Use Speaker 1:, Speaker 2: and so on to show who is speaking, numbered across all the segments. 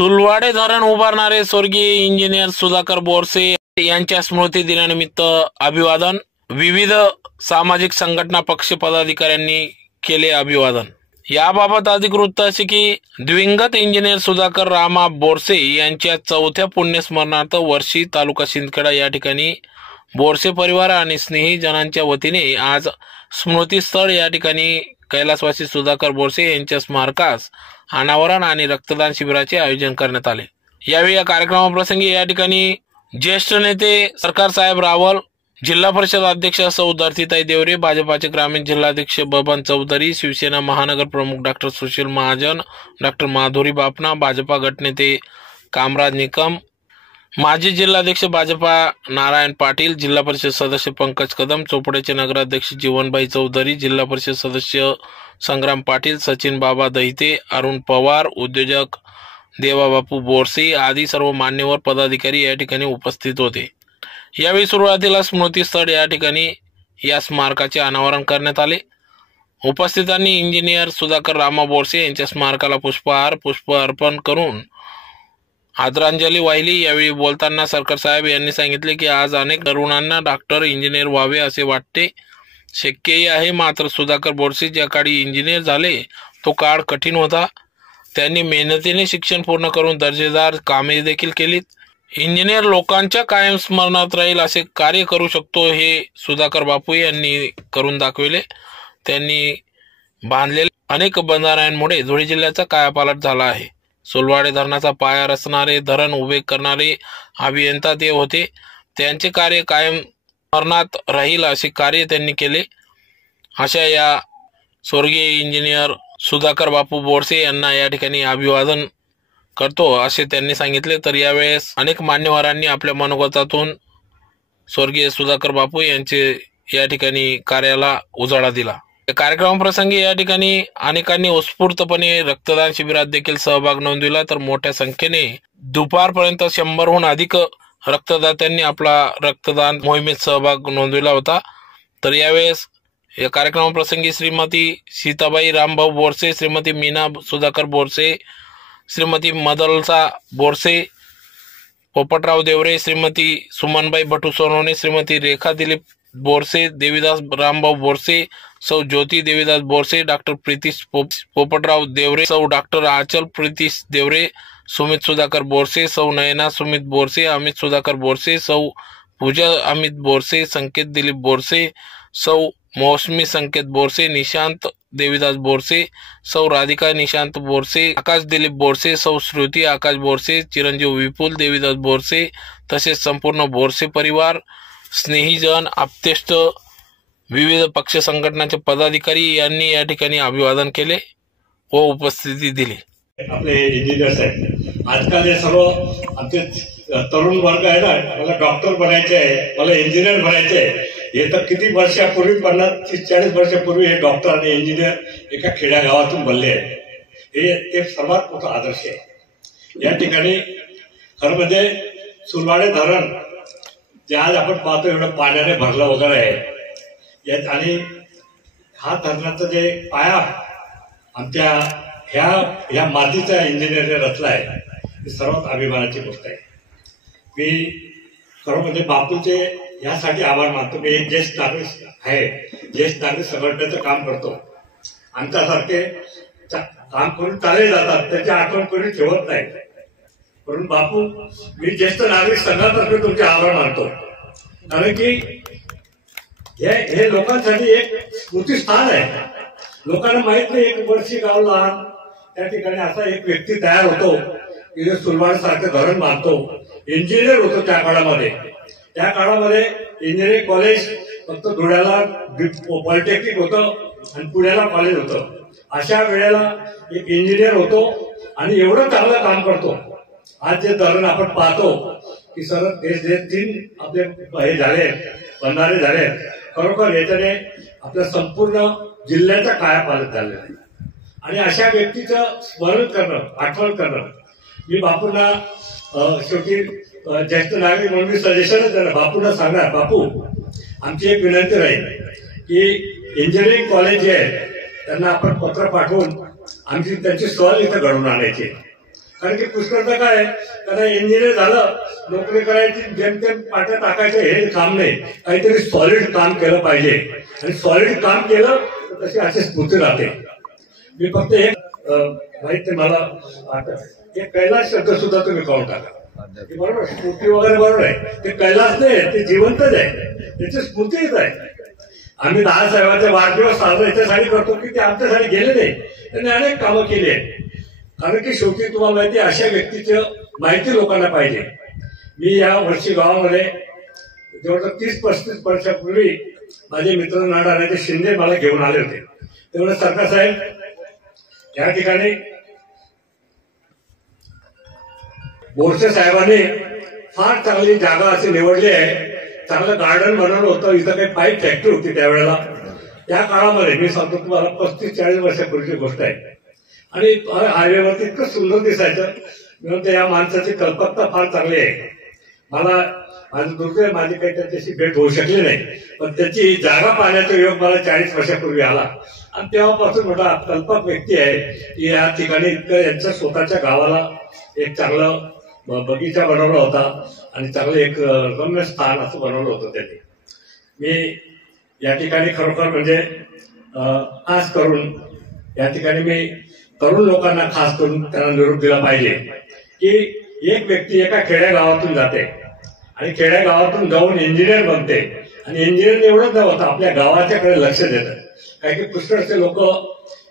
Speaker 1: सुलवाडे धरण उभारणारे स्वर्गीय इंजिनियर सुधाकर बोरसे यांच्या स्मृती दिनानिमित्त अभिवादन. विविध सामाजिक संघटना पक्ष पदाधिकाऱ्यांनी केले अभिवादन. याबाबत अधिक वृत्त असे की द्विंगत इंजिनियर सुधाकर रामा बोरसे यांच्या चौथ्या पुण्यस्मरणार्थ वर्षी तालुका शिंदखेडा या ठिकाणी बोरसे परिवार आणि स्नेही जनांच्या वतीने आज स्मृतीस्थळ या ठिकाणी कैलासवासी सुधाकर बोरसे यांच्या स्मारकास अनावरण आणि रक्तदान शिबिराचे आयोजन करण्यात आले. यावेळी या कार्यक्रमाप्रसंगी या ठिकाणी ज्येष्ठ नेते सरकार साहेब रावल जिल्हा परिषद अध्यक्ष सौ धरतीताई देवरे भाजपाचे ग्रामीण जिल्हाध्यक्ष बबन चौधरी शिवसेना महानगर प्रमुख डॉक्टर सुशील महाजन डॉक्टर माधुरी बापना भाजपा गटनेते कामराज निकम माजी जिल्हाध्यक्ष भाजपा नारायण पाटील जिल्हा परिषद सदस्य पंकज कदम चोपड्याचे नगराध्यक्ष जीवनबाई चौधरी जिल्हा परिषद सदस्य संग्राम पाटील सचिन बाबा दहिते अरुण पवार उद्योजक देवाबापू बोरसे आदी सर्व मान्यवर पदाधिकारी या ठिकाणी उपस्थित होते. यावेळी सुरुवातीला स्मृतीस्थळ या ठिकाणी या स्मारकाचे अनावरण करण्यात आले. उपस्थितांनी इंजिनियर सुधाकर रामा बोरसे यांच्या स्मारकाला पुष्पहार पुष्प अर्पण करून आदरांजली वाहिली. यावेळी बोलताना सरकार साहेब यांनी सांगितले की आज अनेक तरुणांना डॉक्टर इंजिनियर व्हावे असे वाटते. शक्यही आहे मात्र सुधाकर बोरसे ज्या काळी इंजिनियर झाले तो काळ कठीण होता. त्यांनी मेहनतीने शिक्षण पूर्ण करून दर्जेदार कामे देखील केलीत. इंजिनियर लोकांच्या कायम स्मरणात राहील असे कार्य करू शकतो हे सुधाकर बापू यांनी करून दाखविले. त्यांनी बांधलेल्या अनेक बंधाऱ्यांमुळे धुळे जिल्ह्याचा कायापालट झाला आहे. सोलवाडे धरणाचा पाया रचणारे धरण उभे करणारे अभियंता ते होते. त्यांचे कार्य कायम स्मरणात राहील असे कार्य त्यांनी केले. अशा या स्वर्गीय इंजिनियर सुधाकर बापू बोरसे यांना या ठिकाणी अभिवादन करतो असे त्यांनी सांगितले. तर यावेळेस अनेक मान्यवरांनी आपल्या मनोगतातून स्वर्गीय सुधाकर बापू यांचे या ठिकाणी कार्याला उजाळा दिला. कार्यक्रमाप्रसंगी या ठिकाणी अनेकांनी उत्स्फूर्तपणे रक्तदान शिबिरात देखील सहभाग नोंदविला. तर मोठ्या संख्येने दुपारपर्यंत शंभरहून अधिक रक्तदात्यांनी आपला रक्तदान मोहिमेत सहभाग नोंदविला होता. तर यावेळेस या कार्यक्रमाप्रसंगी श्रीमती सीताबाई रामभाऊ बोरसे श्रीमती मीना सुधाकर बोरसे श्रीमती मदलसा बोरसे पोपटराव देवरे श्रीमती सुमनबाई भटू सोनवणे श्रीमती रेखा दिलीप बोरसे देवीदास रामभाऊ बोरसे सौ ज्योती देवीदास बोरसे डॉक्टर प्रीतीश पोप- पोपटराव देवरे सौ डॉक्टर आचल प्रीतीश देवरे सुमित सुधाकर बोरसे सौ नयना सुमित बोरसे अमित सुधाकर बोरसे सौ पूजा अमित बोरसे संकेत दिलीप बोरसे सौ मौसमी संकेत बोरसे निशांत देवीदास बोरसे सौ राधिका निशांत बोरसे आकाश दिलीप बोरसे सौ श्रुती आकाश बोरसे चिरंजीव विपुल देवीदास बोरसे तसेच संपूर्ण बोरसे परिवार स्नेहीजन आप्तेष्ट विविध पक्ष संघटनाचे पदाधिकारी यांनी या ठिकाणी अभिवादन केले व उपस्थिती दिली.
Speaker 2: आपले इंजिनियर्स आहेत आजकाल हे सर्व आमचे तरुण वर्ग आहे ना मला डॉक्टर बनायचे आहे मला इंजिनियर बनायचे आहे. हे तर किती वर्षापूर्वी पन्नास तीस चाळीस वर्षापूर्वी हे डॉक्टर आणि इंजिनियर एका खेड्यागावातून बनले आहेत. हे ते सर्वात मोठा आदर्श आहे. या ठिकाणी खरं म्हणजे सुलवाडे धरण जे आज आपण पाहतो एवढं पाण्याने भरलं वगैरे आहे. यात आणि हा धरणाचं जे पाया आमच्या ह्या ह्या मातीचा इंजिनिअरने रचला आहे ही सर्वात अभिमानाची गोष्ट आहे. मी खरं म्हणजे बापूचे यासाठी आभार मानतो. मी एक ज्येष्ठ नागरिक आहे. ज्येष्ठ नागरिक संघटनेचं काम करतो. आमच्यासारखे चा- काम करून चालले जातात. त्याची आठवण करून ठेवत नाही. म्हणून बापू मी ज्येष्ठ नागरिक संघातर्फे तुमचे आभार मानतो. कारण की हे हे लोकांसाठी एक स्मृतीस्थान आहे. लोकांना माहीत नाही एक वर्षी गाव लहान. त्या ठिकाणी असा एक व्यक्ती तयार होतो की जो सुलवाड सारखं धरण बांधतो. इंजिनियर होतो त्या काळामध्ये. त्या काळामध्ये इंजिनिअरिंग कॉलेज फक्त धुळ्याला पॉलिटेक्निक होतं आणि पुण्याला कॉलेज होतं. अशा वेळेला एक इंजिनियर होतो आणि एवढं चांगलं काम करतो. आज जे धरण आपण पाहतो की सर देश देश तीन आपले हे झाले बंधारे झाले खरोखर याच्याने आपल्या संपूर्ण जिल्ह्याचा कायापालट झालेला आहे. आणि अशा व्यक्तीचं स्मरण करणं आठवण करणं मी बापूंना शेवटी ज्येष्ठ नागरिक म्हणून मी सजेशनच देणार बापूंना सांगणार बापू आमची एक विनंती राहील की इंजिनिअरिंग कॉलेज जे आहे त्यांना आपण पत्र पाठवून आमची त्यांची सहल इथं घडवून आणायची कारण की पुष्कळचं काय आहे? इंजिनियर झालं नोकरी करायची जेमतेम पाट्या टाकायचं हे काम नाही. काहीतरी सॉलिड काम केलं पाहिजे. आणि सॉलिड काम केलं तर तशी अशी स्फूर्ती राहते. मी फक्त एक माहिती माहीत मला हे एक कैलास शब्द सुद्धा तुम्ही कळून टाका. बरोबर स्फूर्ती वगैरे बरोबर आहे. ते कैलास नाही ते जिवंतच आहे. त्याची स्फूर्तीच आहे. आम्ही दहा साहेबांचे वाढदिवस साजरा याच्यासाठी करतो की ते आमच्यासाठी गेले नाही. त्यांनी अनेक कामं केली आहेत. कारण की शेवटी तुम्हाला माहिती अशा व्यक्तीचं माहिती लोकांना पाहिजे. मी या वर्षी गावामध्ये जवळजवळ तीस पस्तीस वर्षापूर्वी माझे मित्र नाडाराचे शिंदे मला घेऊन आले होते. तेवढं सरकार साहेब या ठिकाणी बोरसे साहेबांनी फार चांगली जागा अशी निवडली आहे. चांगलं गार्डन बनवलं होतं इथं काही पाईप फॅक्टरी होती त्यावेळेला. त्या काळामध्ये मी सांगतो तुम्हाला पस्तीस चाळीस वर्षापूर्वीची गोष्ट आहे. आणि हायवेवरती इतकं सुंदर दिसायचं. म्हणून या माणसाची कल्पकता फार चांगली आहे. मला माझं दुर्दैव माझी काही त्याच्याशी भेट होऊ शकली नाही. पण त्याची जागा पाहण्याचा योग मला चाळीस वर्षापूर्वी आला. आणि तेव्हापासून मोठा कल्पक व्यक्ती आहे. की या ठिकाणी इतकं यांच्या स्वतःच्या गावाला एक चांगलं ब- बगीचा बनवला होता. आणि चांगलं एक रम्य स्थान असं बनवलं होतं त्यांनी. मी या ठिकाणी खरोखर म्हणजे आज करून या ठिकाणी मी तरुण लोकांना खास करून त्यांना निरोप दिला पाहिजे की एक व्यक्ती एका खेड्या गावातून जाते आणि खेड्या गावातून जाऊन इंजिनियर बनते. आणि इंजिनियर एवढंच न होतं आपल्या गावाच्याकडे लक्ष देतं. काही की पुष्कळचे लोक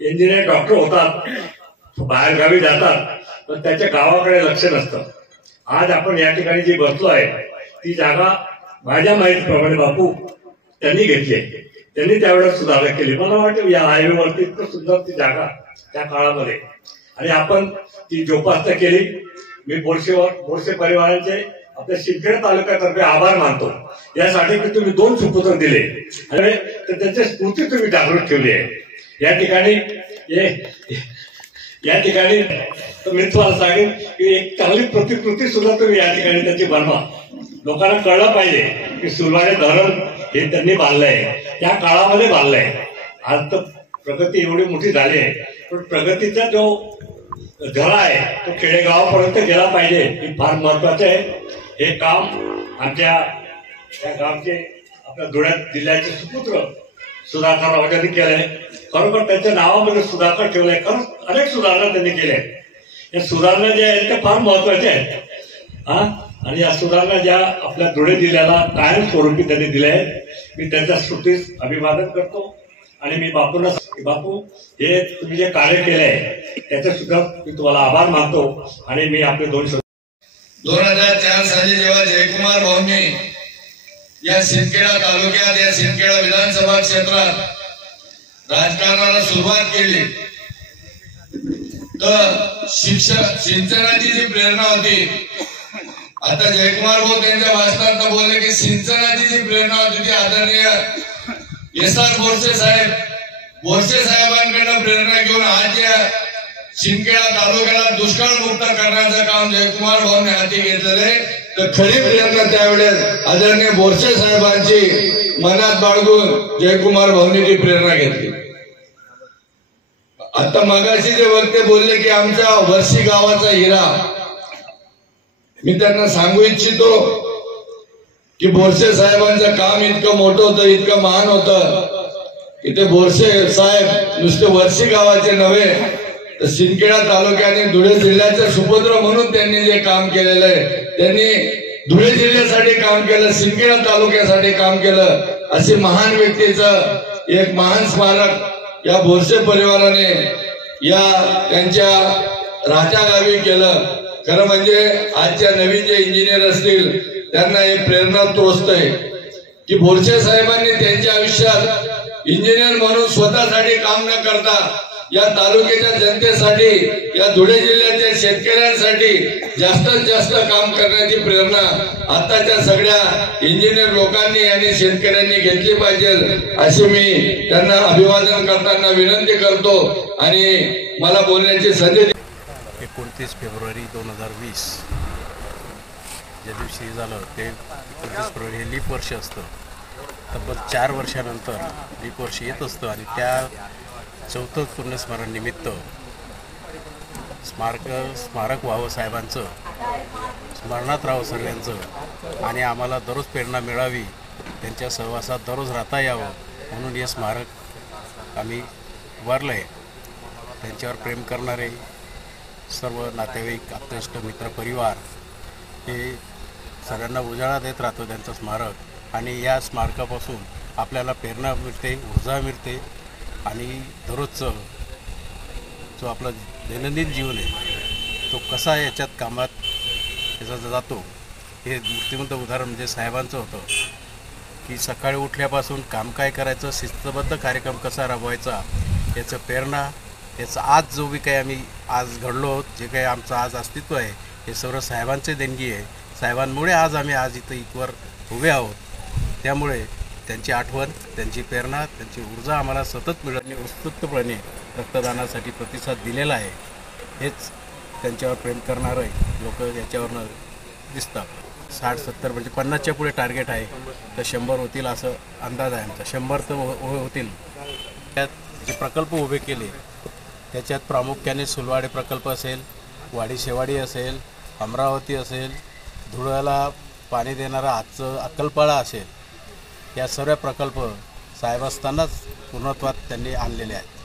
Speaker 2: इंजिनियर डॉक्टर होतात बाहेर गावी जातात पण त्याच्या गावाकडे लक्ष नसतं. आज आपण या ठिकाणी जी बसलो आहे ती जागा माझ्या माहितीप्रमाणे बापू त्यांनी घेतली आहे. त्यांनी त्यावेळेस सुधारणा केली. मला वाटतं या हायवेवरती इतकं सुंदर ती जागा त्या काळामध्ये. आणि आपण ती जोपासना केली. मी बोरशेवर बोरशे परिवारांचे आपल्या शिंदखेड तालुक्यातर्फे आभार मानतो. यासाठी की तुम्ही दोन सुपुत्र दिले. आणि तर त्यांची स्मृती तुम्ही जागृत ठेवली आहे. या ठिकाणी हे- या ठिकाणी मी तुम्हाला सांगेन की एक चांगली प्रतिकृती सुद्धा तुम्ही या ठिकाणी त्याची बनवा. लोकांना कळलं पाहिजे की सुरवाडे धरण हे त्यांनी बांधलंय. त्या काळामध्ये बांधलंय. आज तर प्रगती एवढी मोठी झाली आहे. पण प्रगतीचा जो झरा आहे तो खेडेगावापर्यंत गेला पाहिजे हे फार महत्वाचं आहे. हे काम आमच्या या गावचे आपल्या धुळ्यात जिल्ह्याचे सुपुत्र सुधाकर रावजांनी केलंय. खरोखर त्यांच्या नावामध्ये सुधाकर ठेवलंय. खरंच अनेक सुधारणा त्यांनी केल्या आहेत. या सुधारणा ज्या आहेत त्या फार महत्त्वाच्या आहेत. हा? आणि या सुधारणा ज्या आपल्या धुळे जिल्ह्याला कायम स्वरूपी त्यांनी दिल्या आहेत मी त्यांच्या स्मृतीस अभिवादन करतो. आणि मी बापूंना बापू हे तुम्ही जे कार्य केलंय त्याचे सुद्धा मी तुम्हाला आभार मानतो आणि मी आपले दोन शब्द
Speaker 3: दोन हजार चार साली जेव्हा जयकुमार भाऊंनी या सिंदखेडा तालुक्यात या सिंदखेडा विधानसभा क्षेत्रात राजकारणाला सुरुवात केली तर शिक्षक सिंचनाची जी प्रेरणा होती आता जयकुमार भाऊ त्यांच्या भाषणात बोलले की सिंचनाची जी प्रेरणा होती ती आदरणीय एस आर बोरसे साहेब. बोरसे साहेबांकडनं प्रेरणा घेऊन आज या शिंदखेडा तालुक्याला दुष्काळ मुक्त करण्याचं काम जयकुमार भाऊने हाती घेतलेले तर खरी प्रेरणा त्यावेळेस आदरणीय बोरसे साहेबांची मनात बाळगून जयकुमार भाऊनी ती प्रेरणा घेतली. आता मगाशी जे वक्ते बोलले की आमच्या वर्षी गावाचा हिरा मी त्यांना सांगू इच्छितो की बोरसे साहेबांचं काम इतकं मोठं होतं इतकं महान होतं. की ते बोरसे साहेब नुसते वर्षी गावाचे नव्हे तर सिंदखेडा तालुक्याने धुळे जिल्ह्याचे सुपुत्र म्हणून त्यांनी जे काम केलेलं आहे त्यांनी धुळे जिल्ह्यासाठी काम केलं सिंदखेडा तालुक्यासाठी काम केलं असे महान व्यक्तीचं एक महान स्मारक या भोरसे परिवाराने या त्यांच्या राहत्या गावी केलं. खरं म्हणजे आजच्या नवीन जे इंजिनियर असतील त्यांना हे प्रेरणा तोचत आहे की बोरसे साहेबांनी त्यांच्या आयुष्यात इंजिनियर म्हणून स्वतःसाठी काम न करता या तालुक्याच्या जनतेसाठी या धुळे जिल्ह्याच्या शेतकऱ्यांसाठी जास्तीत जास्त काम करण्याची प्रेरणा आताच्या सगळ्या इंजिनियर लोकांनी आणि शेतकऱ्यांनी घेतली पाहिजे अशी मी त्यांना अभिवादन करताना विनंती करतो आणि मला बोलण्याची संधी दिली.
Speaker 4: एकोणतीस फेब्रुवारी दोन हजार वीस ज्या दिवशी झालं ते एकोणतीस फेब्रुवारी हे लीप वर्ष असतं. तब्बल चार वर्षानंतर लीप वर्ष येत असतं आणि त्या चौथं पुण्यस्मरण निमित्त स्मारक स्मारक व्हावं साहेबांचं स्मरणात राहावं सगळ्यांचं आणि आम्हाला दररोज प्रेरणा मिळावी त्यांच्या सहवासात दररोज राहता यावं म्हणून हे स्मारक आम्ही उभारलं आहे त्यांच्यावर प्रेम करणारे सर्व नातेवाईक आप्तेष्ट मित्र परिवार हे सगळ्यांना उजाळा देत राहतो त्यांचं स्मारक. आणि या स्मारकापासून आपल्याला प्रेरणा मिळते ऊर्जा मिळते आणि दररोजचं जो आपला दैनंदिन जीवन आहे तो कसा याच्यात कामात त्याचा जातो हे मूर्तिमंत उदाहरण म्हणजे साहेबांचं होतं की सकाळी उठल्यापासून काम काय करायचं शिस्तबद्ध कार्यक्रम कसा राबवायचा याचं प्रेरणा याचा आज जो बी काही आम्ही आज घडलो आहोत जे काही आमचं आज अस्तित्व आहे हे सर्व साहेबांचे देणगी आहे. साहेबांमुळे आज आम्ही आज इथं इथवर उभे आहोत. त्यामुळे त्यांची आठवण त्यांची प्रेरणा त्यांची ऊर्जा आम्हाला सतत मिळत आणि उत्स्फूर्तपणे रक्तदानासाठी प्रतिसाद दिलेला आहे. हेच त्यांच्यावर प्रेम करणारं लोक याच्यावरनं दिसतात. साठ सत्तर म्हणजे पन्नासच्या पुढे टार्गेट आहे तर शंभर होतील असं अंदाज आहे आमचा. शंभर तर हो- हो- होतील. त्यात जे प्रकल्प उभे केले त्याच्यात प्रामुख्याने सुलवाडे प्रकल्प असेल वाडी शेवाडी असेल अमरावती असेल धुळ्याला पाणी देणारा आजचं अक्कलपाळा असेल या सर्व प्रकल्प साहेब असतानाच पूर्णत्वात त्यांनी आणलेले आहेत.